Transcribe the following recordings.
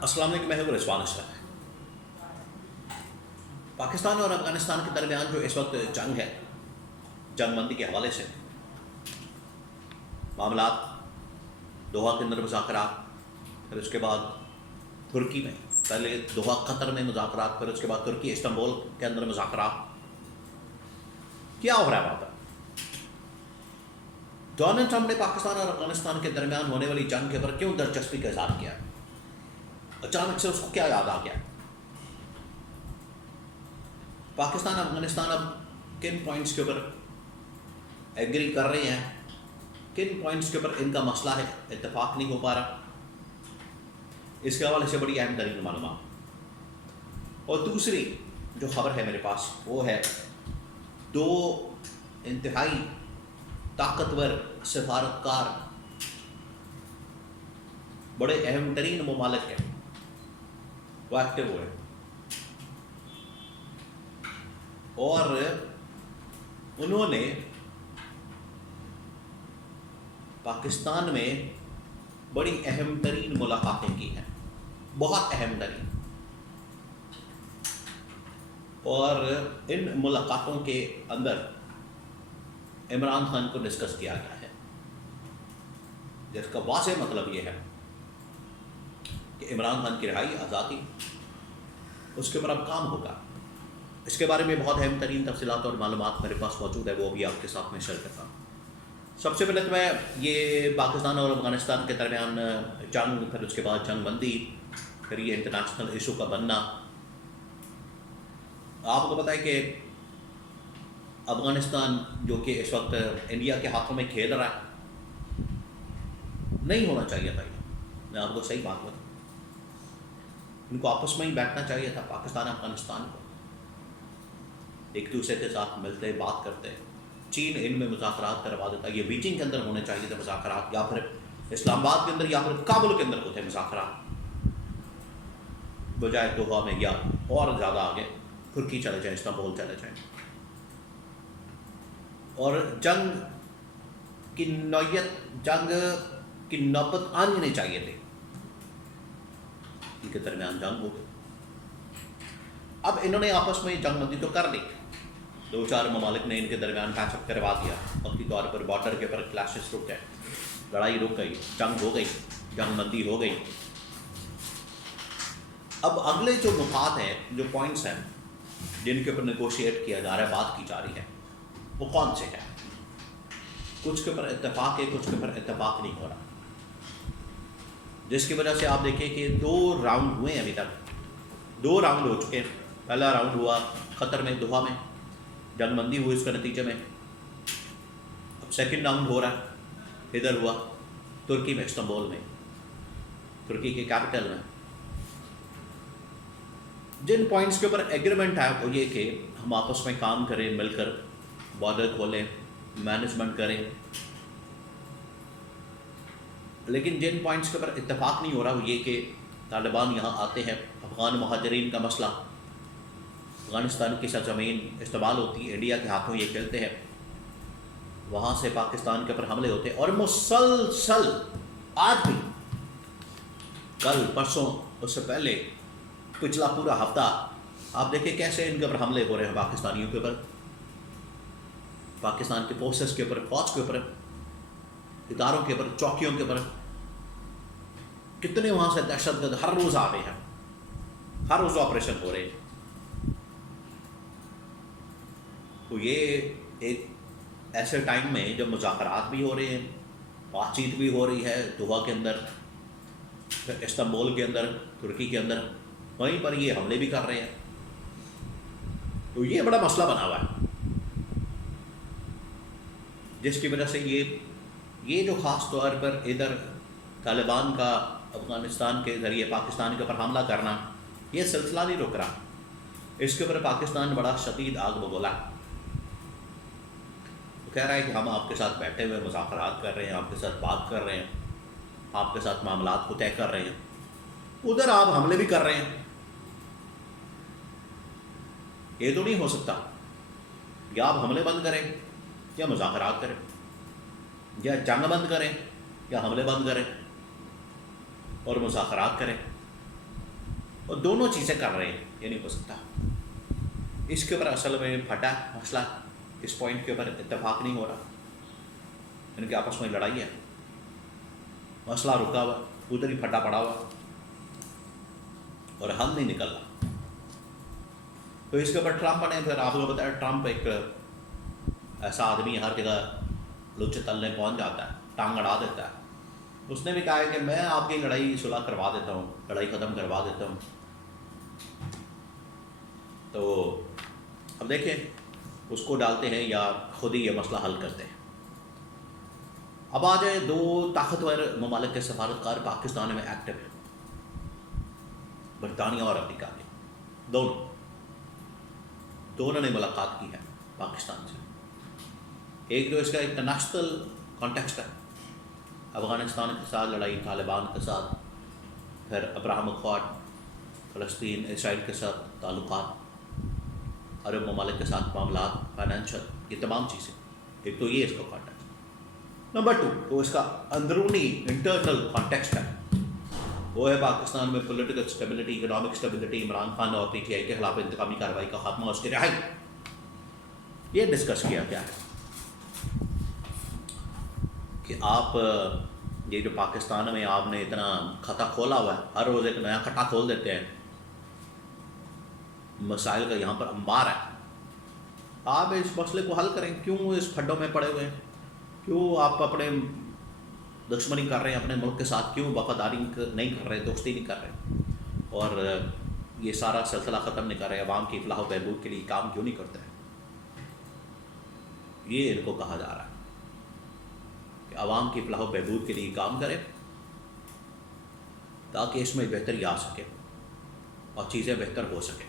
السلام علیکم، میں ہوں رضوان اشرف۔ پاکستان اور افغانستان کے درمیان جو اس وقت جنگ ہے، جنگ بندی کے حوالے سے معاملات دوحہ کے اندر مذاکرات، پھر اس کے بعد ترکی میں، پہلے دوحہ قطر میں مذاکرات، پھر اس کے بعد ترکی استنبول کے اندر مذاکرات، کیا ہو رہا ہے وہاں پر؟ ڈونلڈ ٹرمپ نے پاکستان اور افغانستان کے درمیان ہونے والی جنگ کے اوپر کیوں دلچسپی کا اظہار کیا؟ اچانک سے اس کو کیا یاد آ گیا؟ پاکستان افغانستان اب کن پوائنٹس کے اوپر ایگری کر رہے ہیں، کن پوائنٹس کے اوپر ان کا مسئلہ ہے، اتفاق نہیں ہو پا رہا، اس کے حوالے سے بڑی اہم ترین معلومات۔ اور دوسری جو خبر ہے میرے پاس وہ ہے دو انتہائی طاقتور سفارتکار بڑے اہم ترین ممالک ہیں، وہ ایکٹیو ہوئے اور انہوں نے پاکستان میں بڑی اہم ترین ملاقاتیں کی ہیں، بہت اہم ترین، اور ان ملاقاتوں کے اندر عمران خان کو ڈسکس کیا گیا ہے، جس کا واضح مطلب یہ ہے کہ عمران خان کی رہائی، آزادی، اس کے اوپر اب کام ہوگا۔ اس کے بارے میں بہت اہم ترین تفصیلات اور معلومات میرے پاس موجود ہے، وہ بھی آپ کے ساتھ میں شیئر کرتا ہوں۔ سب سے پہلے تو میں یہ پاکستان اور افغانستان کے درمیان جنگ، پھر اس کے بعد جنگ بندی، پھر یہ انٹرنیشنل ایشو کا بننا، آپ کو پتہ ہے کہ افغانستان جو کہ اس وقت انڈیا کے ہاتھوں میں کھیل رہا ہے، نہیں ہونا چاہیے تھا یہ، میں آپ کو صحیح بات بتاؤں، ان کو آپس میں ہی بیٹھنا چاہیے تھا، پاکستان افغانستان کو ایک دوسرے کے ساتھ ملتے بات کرتے، چین ان میں مذاکرات کروا دیتا، یہ بیجنگ کے اندر ہونے چاہیے تھے مذاکرات، یا پھر اسلام آباد کے اندر یا پھر کابل کے اندر ہوتے مذاکرات، بجائے دوحہ میں یا اور زیادہ آگے ترکی چلے جائیں، استنبول چلے جائیں۔ اور جنگ کی نوعیت، جنگ کی نوبت آنی نہیں چاہیے تھی، ان کے درمیان جنگ ہو گئی۔ اب انہوں نے آپس میں جنگ بندی تو کر لی، دو چار ممالک نے ان کے درمیان پیچ اپ کروا دیا، وقتی طور پر بارڈر کے اوپر کلیشز رک گئے، لڑائی رک گئی، جنگ ہو گئی، جنگ بندی ہو گئی۔ اب اگلے جو نقاط ہیں، جو پوائنٹس ہیں جن کے اوپر نیگوشیٹ کیا جا رہا ہے، بات کی جا رہی ہے، وہ کون سے ہیں؟ کچھ کے اوپر اتفاق ہے، کچھ کے اوپر اتفاق نہیں ہو رہا، جس کی وجہ سے آپ دیکھیں کہ 2 راؤنڈ ہوئے ہیں، ابھی تک 2 راؤنڈ ہو چکے ہیں۔ پہلا راؤنڈ ہوا قطر میں، دوحہ میں، جنگ بندی ہوئی اس کے نتیجے میں۔ اب سیکنڈ راؤنڈ ہو رہا ہے، ادھر ہوا ترکی میں، استنبول میں، ترکی کے کیپٹل میں۔ جن پوائنٹس کے اوپر ایگریمنٹ ہے وہ یہ کہ ہم آپس میں کام کریں، مل کر بارڈر کھولیں، مینجمنٹ کریں، لیکن جن پوائنٹس کے اوپر اتفاق نہیں ہو رہا وہ یہ کہ طالبان یہاں آتے ہیں، افغان مہاجرین کا مسئلہ، افغانستان کی سرزمین استعمال ہوتی ہے، انڈیا کے ہاتھوں یہ کھیلتے ہیں، وہاں سے پاکستان کے اوپر حملے ہوتے ہیں، اور مسلسل آج بھی، کل پرسوں، اس سے پہلے پچھلا پورا ہفتہ آپ دیکھیں کیسے ان کے اوپر حملے ہو رہے ہیں، پاکستانیوں کے اوپر، پاکستان کے فورسز کے اوپر، فوج کے اوپر، اداروں کے اوپر، چوکیوں کے اوپر، کتنے وہاں سے دہشت گرد ہر روز آ رہے ہیں، ہر روز آپریشن ہو رہے ہیں۔ تو یہ ایک ایسے ٹائم میں جب مذاکرات بھی ہو رہے ہیں، بات چیت بھی ہو رہی ہے، دوحہ کے اندر، پھر استنبول کے اندر، ترکی کے اندر، وہیں پر یہ حملے بھی کر رہے ہیں، تو یہ بڑا مسئلہ بنا ہوا ہے، جس کی وجہ سے یہ جو خاص طور پر ادھر طالبان کا افغانستان کے ذریعے پاکستان کے اوپر حملہ کرنا، یہ سلسلہ نہیں رک رہا، اس کے اوپر پاکستان بڑا شدید آگ بگولا ہے، وہ کہہ رہا ہے کہ ہم آپ کے ساتھ بیٹھے ہوئے مذاکرات کر رہے ہیں، آپ کے ساتھ بات کر رہے ہیں، آپ کے ساتھ معاملات کو طے کر رہے ہیں، ادھر آپ حملے بھی کر رہے ہیں، یہ تو نہیں ہو سکتا، یا آپ حملے بند کریں یا مذاکرات کریں، یا جنگ بند کریں یا حملے بند کریں اور مذاکرات کریں، اور دونوں چیزیں کر رہے ہیں، یہ نہیں ہو سکتا. اس کے اوپر اصل میں پھٹا ہے مسئلہ، اس پوائنٹ کے اوپر اتفاق نہیں ہو رہا، ان کے آپس میں لڑائی ہے، مسئلہ رکا ہوا، ادھر ہی پھٹا پڑا ہوا اور حل نہیں نکل رہا. تو اس کے اوپر ٹرمپ نے پھر آپ کو بتایا، ٹرمپ ایک ایسا آدمی ہر جگہ لچ تلنے پہنچ جاتا ہے، ٹانگ اڑا دیتا ہے. اس نے بھی کہا ہے کہ میں آپ کی لڑائی صلح کروا دیتا ہوں، لڑائی ختم کروا دیتا ہوں. تو اب دیکھیں اس کو ڈالتے ہیں یا خود ہی یہ مسئلہ حل کرتے ہیں. اب آ جائے دو طاقتور ممالک کے سفارتکار پاکستان میں ایکٹیو ہیں، برطانیہ اور امریکہ کے. دونوں نے ملاقات کی ہے پاکستان سے. ایک جو اس کا انٹرنیشنل کانٹیکسٹ ہے، افغانستان کے ساتھ لڑائی، طالبان کے ساتھ، پھر ابراہم اکوارڈ، فلسطین اسرائیل کے ساتھ تعلقات، عرب ممالک کے ساتھ معاملات، فائنینشل، یہ تمام چیزیں. ایک تو یہ اس کا کانٹیکسٹ. نمبر 2 تو اس کا اندرونی انٹرنل کانٹیکسٹ ہے، وہ ہے پاکستان میں political stability, economic stability, Imran Khan اور پی ٹی آئی کے خلاف انتقامی کارروائی کا خاتمہ، اس کی رہائی. یہ ڈسکس کیا گیا ہے کہ آپ یہ جو پاکستان میں آپ نے اتنا کھتا کھولا ہوا ہے، ہر روز ایک نیا کھٹا کھول دیتے ہیں، مسائل کا یہاں پر انبار ہے. آپ اس مسئلے کو حل کریں. کیوں اس کھڈوں میں پڑے ہوئے ہیں؟ کیوں آپ اپنے دشمنی کر رہے ہیں اپنے ملک کے ساتھ؟ کیوں وفاداری نہیں کر رہے، دوستی نہیں کر رہے، اور یہ سارا سلسلہ ختم نہیں کر رہے؟ عوام کی فلاح و بہبود کے لیے کام کیوں نہیں کرتے ہیں؟ یہ ان کو کہا جا رہا ہے کہ عوام کی فلاح و بہبود کے لیے کام کرے تاکہ اس میں بہتری آ سکے اور چیزیں بہتر ہو سکیں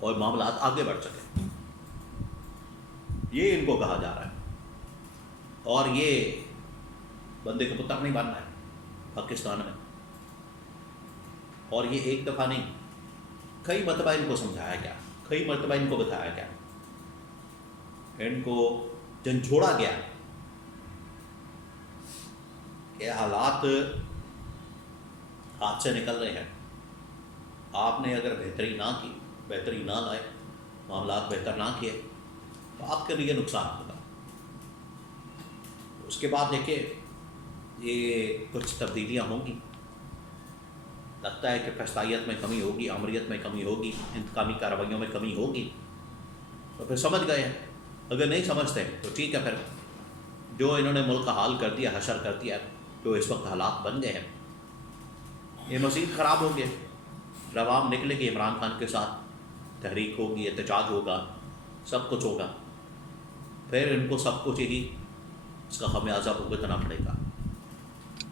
اور معاملات آگے بڑھ سکیں. یہ ان کو کہا جا رہا ہے. اور یہ بندے کو پتر نہیں بننا ہے پاکستان میں. اور یہ ایک دفعہ نہیں، کئی مرتبہ ان کو سمجھایا گیا، کئی مرتبہ ان کو بتایا گیا، ان کو جھنجھوڑا گیا کہ حالات ہاتھ سے نکل رہے ہیں. آپ نے اگر بہتری نہ کی، بہتری نہ لائے، معاملات بہتر نہ کیے تو آپ کے لیے نقصان ہوگا. اس کے بعد دیکھیں یہ کچھ تبدیلیاں ہوں گی. لگتا ہے کہ فسطائیت میں کمی ہوگی، آمریت میں کمی ہوگی، انتقامی کارروائیوں میں کمی ہوگی. تو پھر سمجھ گئے ہیں. اگر نہیں سمجھتے تو ٹھیک ہے، پھر جو انہوں نے ملک کا حال کر دیا، حشر کر دیا، جو اس وقت حالات بن گئے ہیں، یہ مزید خراب ہو گئے. عوام نکلے گی عمران خان کے ساتھ، تحریک ہوگی، احتجاج ہوگا، سب کچھ ہوگا. پھر ان کو سب کچھ یہی اس کا خمیازہ بھگتنا پڑے گا.